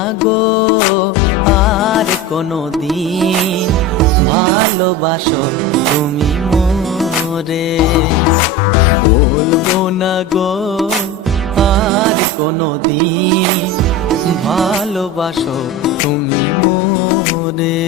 না গো আর কোনো দিন ভালোবাসো তুমি মোরে। বলবো না গো আর কোনো দিন ভালোবাসো তুমি মোরে।